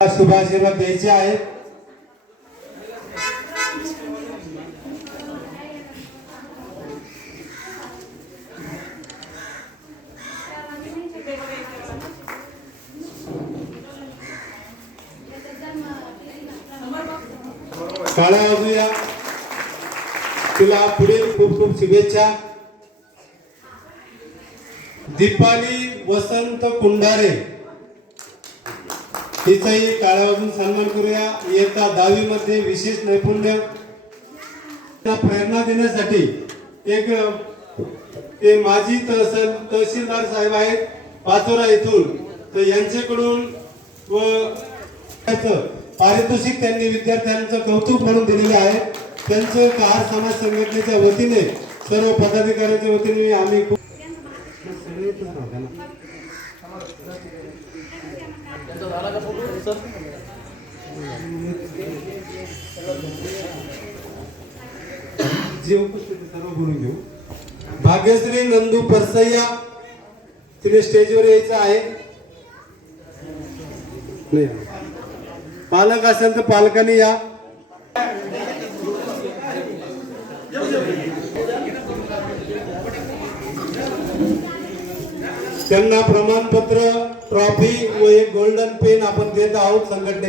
शुभाशीर्वाद द्यायचे आहेत काळ्या वाजूया. तुला पुढील खूप खूप शुभेच्छा. दीपाली वसंत कुंडारे. तिचाही काळ्या सन्मान करूया. इयत्ता दहावी मध्ये विशेष नैपुण्य. प्रेरणा देण्यासाठी एक ते माजी तहसील तहसीलदार साहेब आहेत पाचोरा येथून. तर यांच्याकडून व त्याचं पारितोषिक त्यांनी विद्यार्थ्यांचं कौतुक म्हणून दिलेले आहे. त्यांचं कार समाज संघटनेच्या वतीने सर्व पदाधिकाऱ्यांच्या वतीने आम्ही खूप जे उपस्थित सर्व बोलून घेऊ. भाग्यश्री नंदू परसैया तिने स्टेजवर यायचं आहे. नाही. पालक असेल तर पालकांनी या. त्यांना प्रमाणपत्र ट्रॉफी व एक गोल्डन पेन आपण देत आहोत संघटने